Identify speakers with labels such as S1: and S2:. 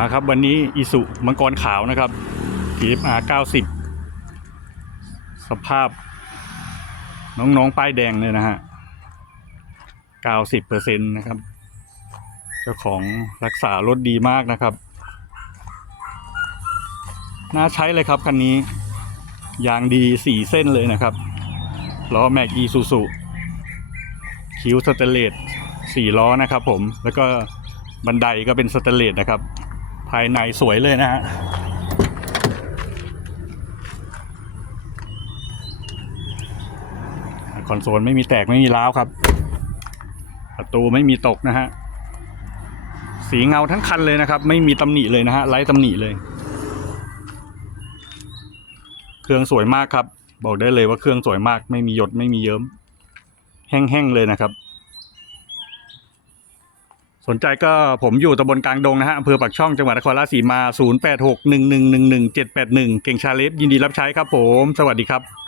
S1: มาครับ วันนี้อิสุมังกรขาวนะครับ TFR 90 สภาพ น้องๆ ป้ายแดงเลยนะฮะ 90%นะครับ เจ้าของรักษารถดีมากนะครับ น่าใช้เลยครับคันนี้ ยางดีสี่เส้นเลยนะครับล้อแม็กอีซูซูคิ้วสเตนเลสสี่ล้อนะครับผม แล้วก็บันไดก็เป็นสเตนเลสนะครับ ภายในสวยเลยนะฮะคอนโซลไม่มีแตกไม่มีร้าวครับ ประตูไม่มีตกนะฮะ สีเงาทั้งคันเลยนะครับ ไม่มีตำหนิเลยนะฮะไร้ตำหนิเลย เครื่องสวยมากครับ บอกได้เลยว่าเครื่องสวยมาก ไม่มีหยดไม่มีเยิ้ม แห้งๆเลยนะครับ สนใจก็ผมอยู่ตำบลกลางดงนะฮะอำเภอปากช่องจังหวัดนครราชสีมา 0861111781 เก่งชาเลฟยินดีรับใช้ครับผม สวัสดีครับ